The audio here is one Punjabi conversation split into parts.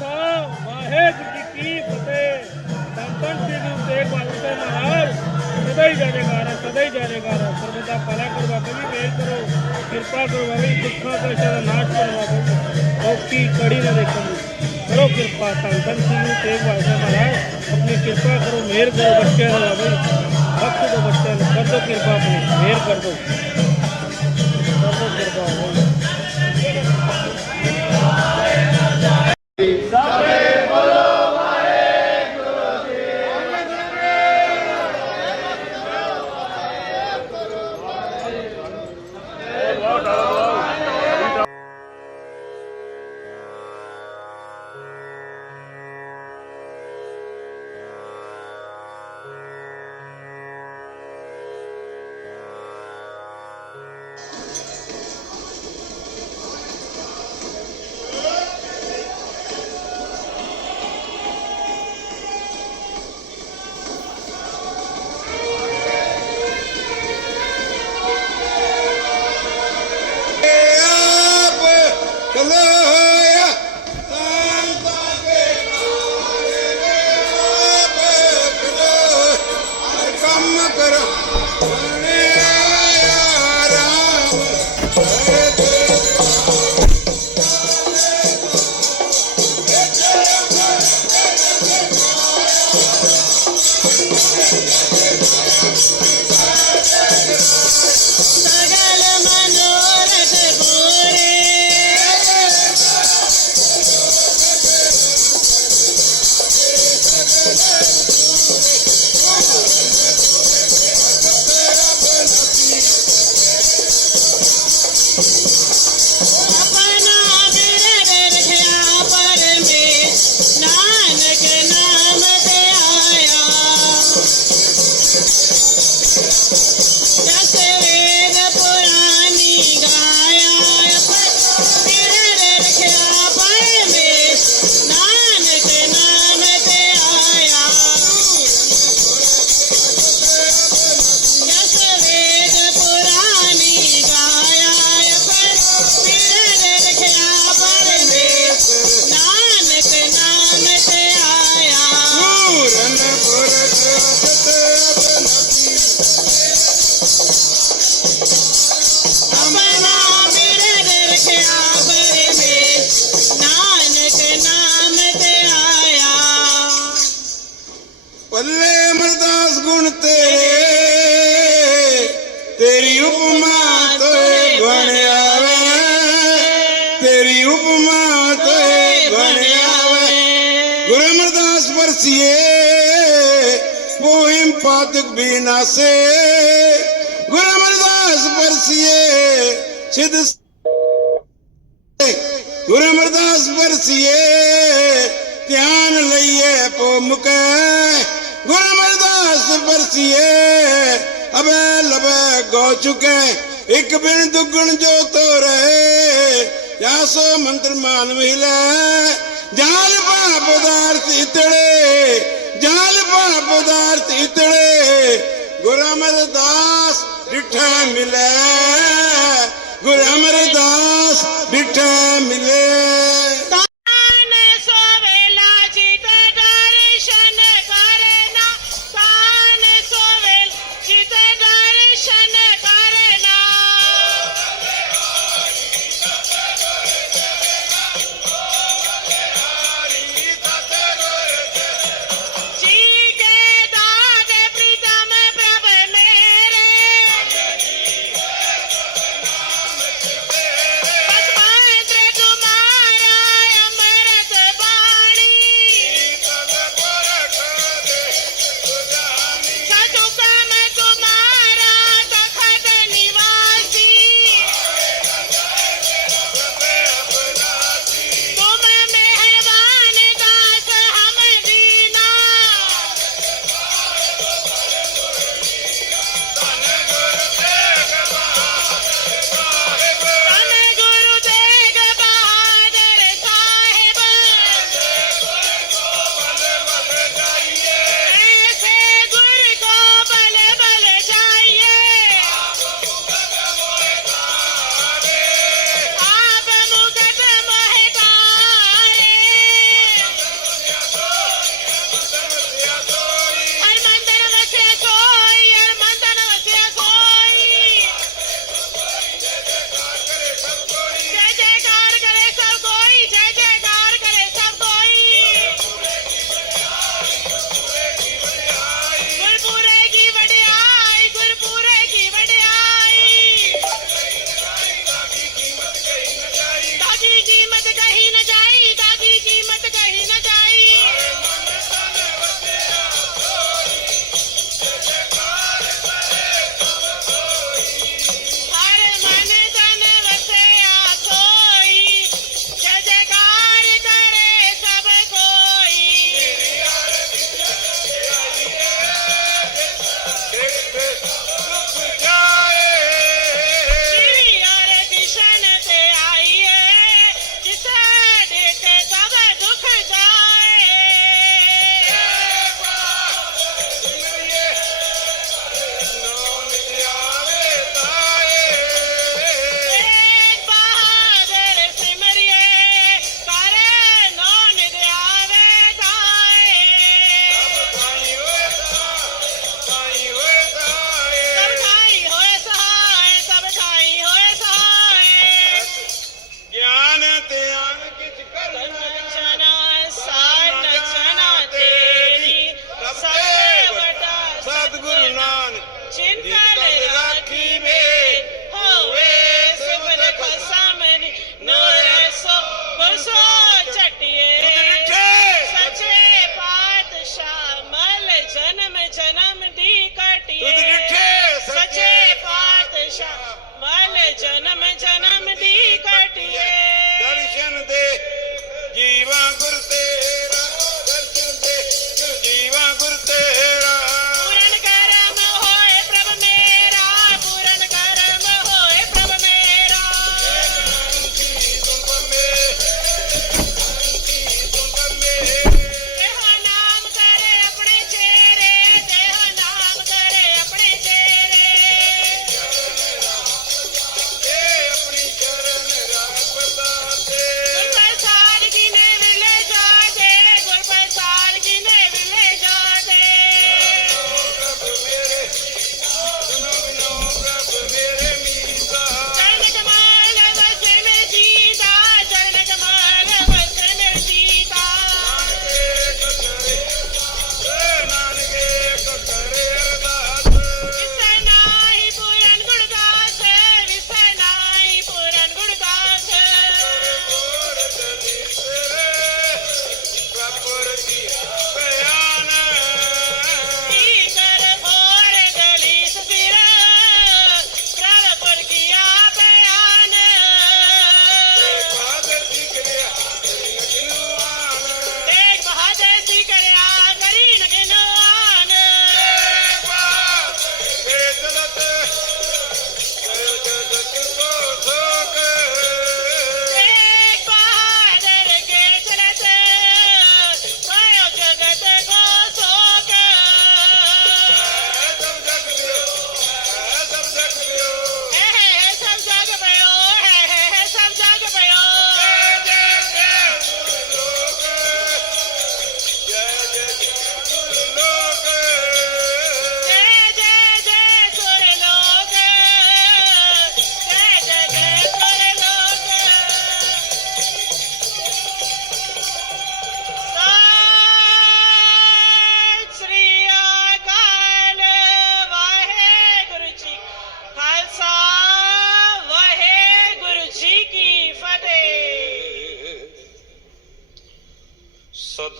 ਖਾਲਸਾ, ਵਾਹਿਗੁਰੂ ਜੀ ਕੀ ਫਤਿਹ। ਸੰਤਨ ਸ੍ਰੀ ਗੁਰੂ ਤੇਗ ਬਹਾਦਰ ਸਾਹਿਬ ਮਹਾਰਾਜ, ਸਦਾ ਹੀ ਜਾਣੇਗਾ ਸਦਾ ਹੀ ਜਾਣੇਗਾ ਸਰਬਤ ਭਲਾ ਕਰੋ, ਬਾਬਾ ਜੀ ਮੇਰ ਕਰੋ। ਕਿਰਪਾ ਕਰੋ, ਬਾਬਾ ਜੀ ਦੁੱਖਾਂ ਕਸ਼ਟਾਂ ਦਾ ਨਾਸ਼ ਕਰੋ, ਬਾਬਾ ਜੀ। ਔਖੀ ਕੜੀ ਨਾ ਦੇਖਣ। ਕਰੋ ਕਿਰਪਾ ਸੰਤਨ ਸ੍ਰੀ ਗੁਰੂ ਤੇਗ ਬਹਾਦਰ ਮਹਾਰਾਜ। ਆਪਣੀ ਕਿਰਪਾ ਕਰੋ, ਮਿਹਰ ਕਰੋ ਬੱਚਿਆਂ ਦਾ, ਬਾਬਾ ਜੀ। ਬਖਸ਼ ਦਿਓ ਬੱਚਿਆਂ ਨੂੰ, ਕਰ ਦੋ ਕਿਰਪਾ ਆਪਣੀ, ਮਿਹਰ ਕਰ ਦੋ। ਕਰ ਦਿਓ ਕਿਰਪਾ ਮੋਹਿਮ ਪਾਤਕ ਬਿਨਾਸੇ ਗੁਰੂ ਅਮਰਦਾਸ ਵਰਸੀਏ ਸਿੱਧ ਗੁਰੂ ਅਮਰਦਾਸ ਪਰਸੀਏ ਧਿਆਨ ਲਈਏ ਪੋ ਮੁਕੈ ਗੁਰੂ ਅਮਰਦਾਸ ਵਰਸੀਏ ਅਬੇ ਲਬੇ ਗੋ ਚੁਕੇ। ਇੱਕ ਬਿਨ ਦੁਗਣ ਜੋ ਤੋਰੇ ਜਾਸੋ ਮੰਤਰ ਮਾਨ ਮਿਲੇ। ਜਾਲ ਪਾ ਪਦਾਰਥ ਇਤੜੇ ਜਾਲ ਪਾ ਪਦਾਰਥ ਇਤੜੇ ਗੁਰੂ ਅਮਰਦਾਸ ਡਿਠਾ ਮਿਲੇ ਗੁਰੂ ਅਮਰਦਾਸ ਡਿਠਾ ਮਿਲੇ।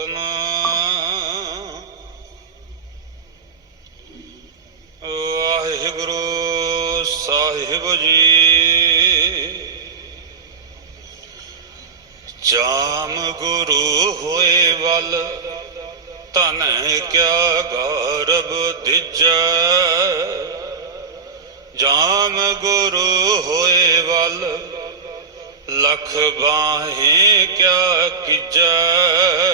ਸਤਨਾਮ ਵਾਹਿਗੁਰੂ ਸਾਹਿਬ ਜੀ। ਜਾਮ ਗੁਰੂ ਹੋਏ ਵੱਲ ਤਨ ਕਿਆ ਗਰਬ ਦਿਜੈ। ਜਾਮ ਗੁਰੂ ਹੋਏ ਵੱਲ, ਲਖ ਬਾਹੇ ਕਿਆ ਕੀਜੈ।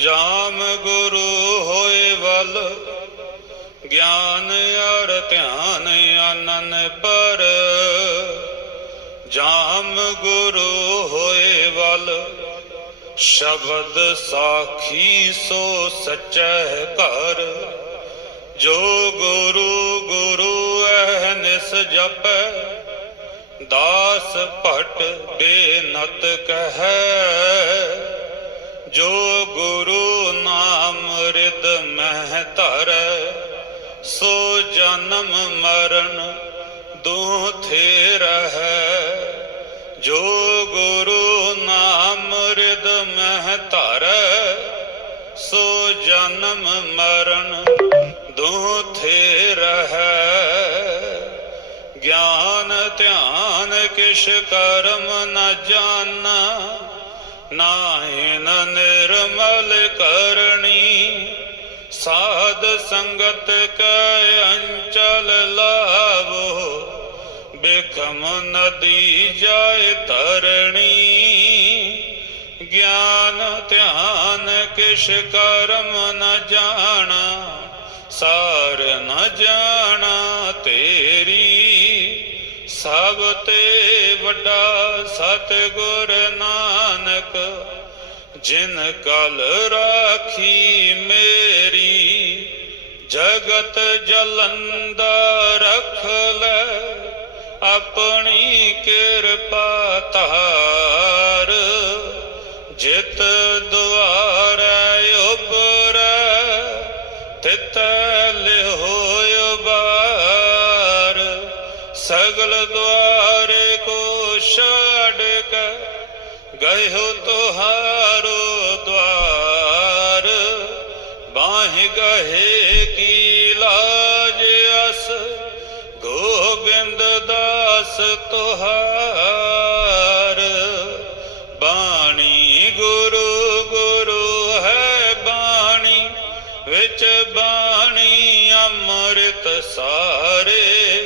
ਜਾਮ ਗੁਰੂ ਹੋਏ ਵੱਲ। ਗਿਆਨ ਅਰ ਧਿਆਨ ਆਨਨ ਪਰ। ਜਾਮ ਗੁਰੂ ਹੋਏ ਵੱਲ। ਸ਼ਬਦ ਸਾਖੀ ਸੋ ਸਚੈ ਘਰ। ਜੋ ਗੁਰੂ ਗੁਰੂ ਐ ਨਿਸ ਜਪੈ। ਦਾਸ ਭਟ ਬੇਨਤ ਕਹੈ। ਜੋ ਗੁਰੂ ਨਾਮ ਰਿਦ ਮਹਿ ਧਰੈ ਸੋ ਜਨਮ ਮਰਨ ਦੂ ਥੇ ਰਹੈ ਜੋ ਗੁਰੂ ਨਾਮ ਰਿਦ ਮਹਿ ਧਰੈ ਸੋ ਜਨਮ ਮਰਨ ਦੂ ਥੇ ਰਹੈ ਗਿਆਨ ਧਿਆਨ ਕਿਛ ਕਰਮ ਨ ਜਾਣਾ ਨਾਹਿਨ ਨਿਰਮਲ ਕਰਨੀ, ਸਾਧ ਸੰਗਤ ਕੈ ਅੰਚਲ ਲਾਵੋ, ਬੇਖਮ ਨਦੀ ਜਾਏ ਤਰਣੀ ਗਿਆਨ ਧਿਆਨ ਕਿਛ ਕਰਮ ਨ ਜਾਣਾ, ਸਾਰ ਨ ਜਾਣਾ ਸਭ ਤੇ ਵੱਡਾ ਸਤਿਗੁਰ ਨਾਨਕ, ਜਿਨ ਕਲ ਰਾਖੀ ਮੇਰੀ, ਜਗਤ ਜਲੰਦਾ ਰਖ ਲੈ, ਆਪਣੀ ਕਿਰਪਾ ਤਾਰ ਜਿਤ ਦੁਆ ਗਇਓ ਤੁਹਾਰੋ ਦਵਾਰ ਬਾਹਿ ਗਏ ਕੀ ਲਾਜ ਅਸ, ਗੋਬਿੰਦ ਦਾਸ ਤੁਹਾਰ। ਬਾਣੀ ਗੁਰੂ ਗੁਰੂ ਹੈ ਬਾਣੀ, ਵਿੱਚ ਬਾਣੀ ਅੰਮ੍ਰਿਤ ਸਾਰੇ।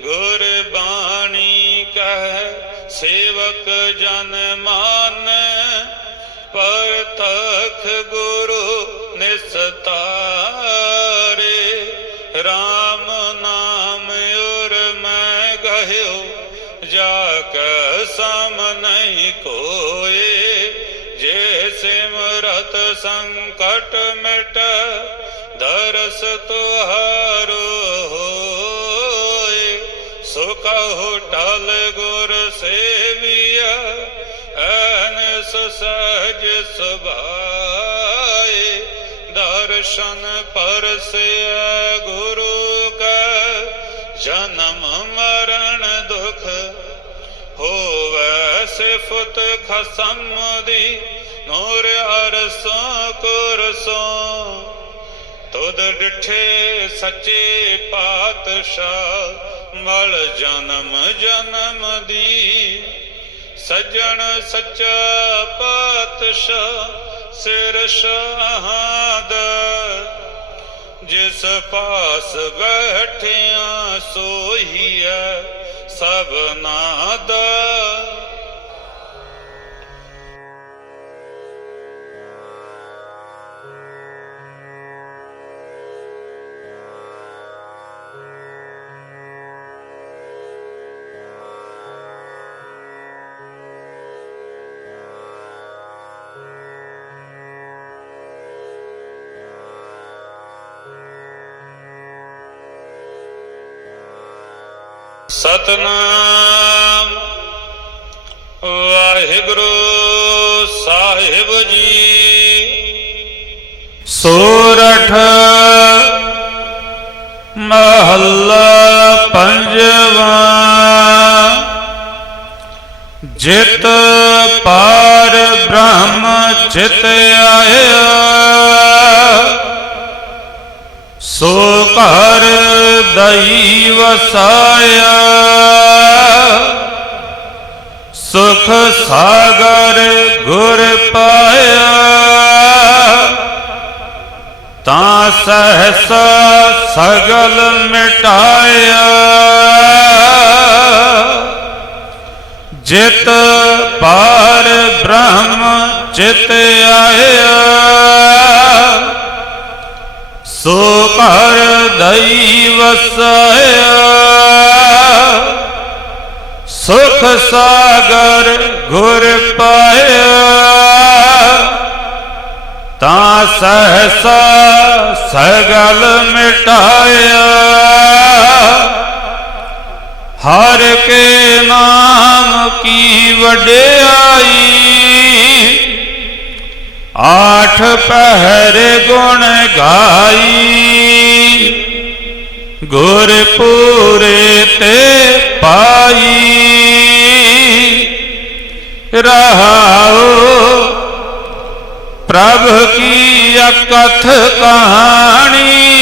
ਗੁਰ ਬਾਣੀ ਕਹਿ ਸੇਵਕ ਜਨ ਮਾਨ, ਪਰਤਖ ਗੁਰੂ ਨਿਸਤਾਰੇ। RAM ਨਾਮ ਉਰ ਮੈਂ ਗਹਿਓ, ਜਾ ਕੈ ਸਮ ਨਹੀਂ ਕੋਏ। ਜੇ ਸਿਮਰਤ ਸੰਕਟ ਮਿਟ, ਦਰਸ ਤੁਹਾਰੋ ਸੋ ਕਹੋ ਟਲ ਗੁਰ ਸੇਵੀਆ ਐਨਸ ਸਹਜ ਸੁਭਾਏ। ਦਰਸ਼ਨ ਪਰਸਿਆ ਗੁਰੂ ਕੈ, ਜਨਮ ਮਰਨ ਦੁਖ ਹੋਵੇ ਸਿਫਤ ਖਸਮ ਦੀ, ਨੂਰ ਅਰਸੋਂ ਕੁਰਸੋਂ ਤੁਧ ਡਿਠੇ ਸੱਚੇ ਪਾਤਸ਼ਾਹ ਮਲ ਜਨਮ ਜਨਮ ਦੀ, ਸਜਣ ਸੱਚਾ ਪਾਤਸ਼ਾਹ ਸਿਰ ਸ਼ਹਾਦ। ਜਿਸ ਪਾਸ ਬੈਠਿਆ ਸੋਈ ਹੈ ਸਭਨਾ ਦਾ ਸਤਨਾਮ। ਵਾਹਿਗੁਰੂ ਸਾਹਿਬ ਜੀ। ਸੋਰਠ ਮਹੱਲਾ ਪੰਜਵਾ। ਜਿਤ ਪਾਰ ਬ੍ਰਹਮ ਚਿਤ ਆਇਆ। ਸੋ ਘਰ ਦਈ ਵਸਾਇਆ। ਸੁਖ ਸਾਗਰ ਗੁਰ ਪਾਇਆ। ਤਾਂ ਸਹਸ ਸਗਲ ਮਿਟਾਇਆ। ਜਿਤ ਪਾਰ ਬ੍ਰਹਮ ਚਿਤ ਆਇਆ। ਸੋ ਦਈ ਵਸਾਇਆ ਸੁਖ ਸਾਗਰ ਗੁਰ ਪਾਇਆ। ਤਾਂ ਸਹਸਾ ਸਗਲ ਮਿਟਾਇਆ। ਹਰ ਕੇ ਨਾਮ ਕੀ ਵਡਿਆਈ। ਆਠ ਪਹਿਰ ਗੁਣ ਗਾਈ। ਗੁਰ ਪੂਰੇ ਤੇ ਪਾਈ। ਰਹਾਉ ਪ੍ਰਭ ਕੀ ਅਕਥ ਕਹਾਣੀ।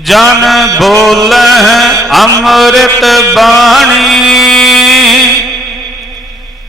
ਜਨ ਬੋਲਹਿ ਅੰਮ੍ਰਿਤ ਬਾਣੀ।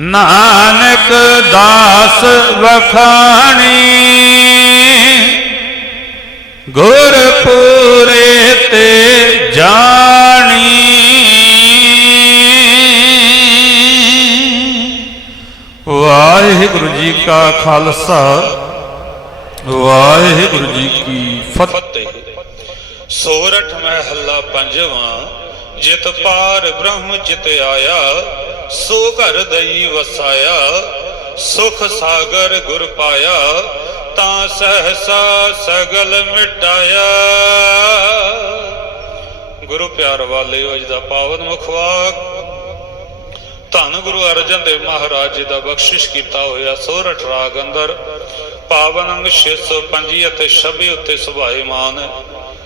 ਨਾਨਕ ਦਾਸ ਵਖਾਣੀ। ਗੁਰ ਪੂਰੇ ਤੇ ਜਾਣੀ। ਵਾਹਿਗੁਰੂ ਜੀ ਕਾ ਖਾਲਸਾ, ਵਾਹਿਗੁਰੂ ਜੀ ਕੀ ਫਤਿਹ। ਸੋਰਠ ਮਹਿਲਾ ਪੰਜਵਾਂ, ਜਿਤ ਪਾਰ ਬ੍ਰਹਮ ਚਿਤ ਆਇਆ। ਸੋ ਘਰ ਦਈ ਵਸਾਇਆ, ਸੁਖ ਸਾਗਰ ਗੁਰ ਪਾਇਆ, ਤਾਂ ਸਹਸਾ ਸਗਲ ਮਿਟਾਇਆ। ਗੁਰੂ ਪਿਆਰ ਵਾਲਿਓ, ਅੱਜ ਦਾ ਪਾਵਨ ਮੁਖਵਾਕ ਧੰਨ ਗੁਰੂ ਅਰਜਨ ਦੇਵ ਮਹਾਰਾਜ ਜੀ ਦਾ ਬਖਸ਼ਿਸ਼ ਕੀਤਾ ਹੋਇਆ ਸੋਰਠ ਰਾਗ ਅੰਦਰ। ਪਾਵਨ ਅੰਗ 605 ਅਤੇ 26 ਉੱਤੇ ਸੁਭਾਏਮਾਨ। ਹੈ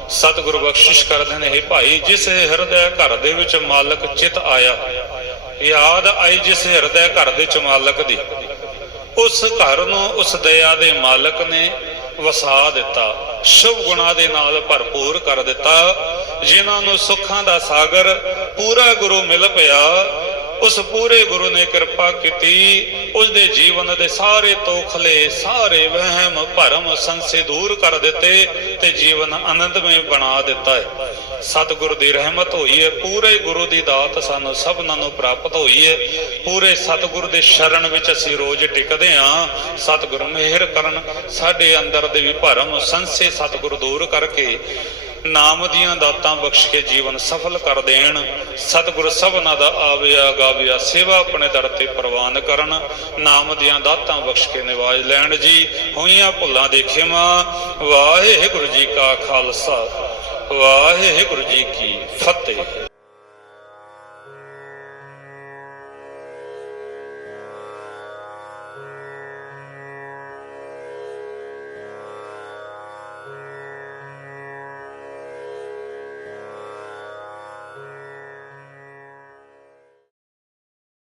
ਸਤਿਗੁਰੂ ਬਖਸ਼ਿਸ਼ ਕਰਦੇ ਨੇ ਭਾਈ, ਜਿਸ ਹਿਰਦੇ ਘਰ ਦੇ ਵਿੱਚ ਮਾਲਕ ਚਿਤ ਆਇਆ ਯਾਦ ਆਈ ਜਿਸ ਹਿਰਦੈ ਘਰ ਦੇ ਚ ਮਾਲਕ ਦੀ, ਉਸ ਘਰ ਨੂੰ ਉਸ ਦਇਆ ਦੇ ਮਾਲਕ ਨੇ ਵਸਾ ਦਿੱਤਾ, ਸ਼ੁਭ ਗੁਣਾ ਦੇ ਨਾਲ ਭਰਪੂਰ ਕਰ ਦਿੱਤਾ, ਜਿਨ੍ਹਾਂ ਨੂੰ ਸੁੱਖਾਂ ਦਾ ਸਾਗਰ ਪੂਰਾ ਗੁਰੂ ਮਿਲ ਪਿਆ, ਉਸ ਪੂਰੇ ਗੁਰੂ ਨੇ ਕਿਰਪਾ ਕੀਤੀ ਉਸ ਦੇ ਜੀਵਨ ਦੇ ਸਾਰੇ ਤੋਖਲੇ, ਸਾਰੇ ਵਹਿਮ ਭਰਮ ਸੰਸੇ ਦੂਰ ਕਰ ਦਿੱਤੇ ਤੇ ਜੀਵਨ ਆਨੰਦਮਈ ਬਣਾ ਦਿੱਤਾ ਹੈ। ਸਤਿਗੁਰ ਦੀ ਰਹਿਮਤ ਹੋਈ ਹੈ, ਪੂਰੇ ਗੁਰੂ ਦੀ ਦਾਤ ਸਾਨੂੰ ਸਭਨਾਂ ਨੂੰ ਪ੍ਰਾਪਤ ਹੋਈ ਹੈ। ਪੂਰੇ ਸਤਿਗੁਰ ਦੇ ਸ਼ਰਨ ਵਿੱਚ ਅਸੀਂ ਰੋਜ਼ ਟਿਕਦੇ ਹਾਂ। ਸਤਿਗੁਰ ਮਿਹਰ ਕਰਨ, ਸਾਡੇ ਅੰਦਰ ਦੇ ਵੀ ਭਰਮ ਸੰਸੇ ਸਤਿਗੁਰ ਦੂਰ ਕਰਕੇ ਨਾਮ ਦੀਆਂ ਦਾਤਾਂ ਬਖਸ਼ ਕੇ ਜੀਵਨ ਸਫਲ ਕਰ ਦੇਣ। ਸਤਿਗੁਰ ਸਭਨਾ ਦਾ ਆਵਿਆ ਗਾਵਿਆ ਸੇਵਾ ਆਪਣੇ ਦਰ ਤੇ ਪ੍ਰਵਾਨ ਕਰਨ। ਨਾਮ ਦੀਆਂ ਦਾਤਾਂ ਬਖਸ਼ ਕੇ ਨਿਵਾਜ ਲੈਣ ਜੀ। ਹੋਈਆਂ ਭੁੱਲਾਂ ਦੇ ਖਿਮਾ। ਵਾਹਿਗੁਰੂ ਜੀ ਕਾ ਖਾਲਸਾ। ਵਾਹਿਗੁਰੂ ਜੀ ਕੀ ਫਤਿਹ।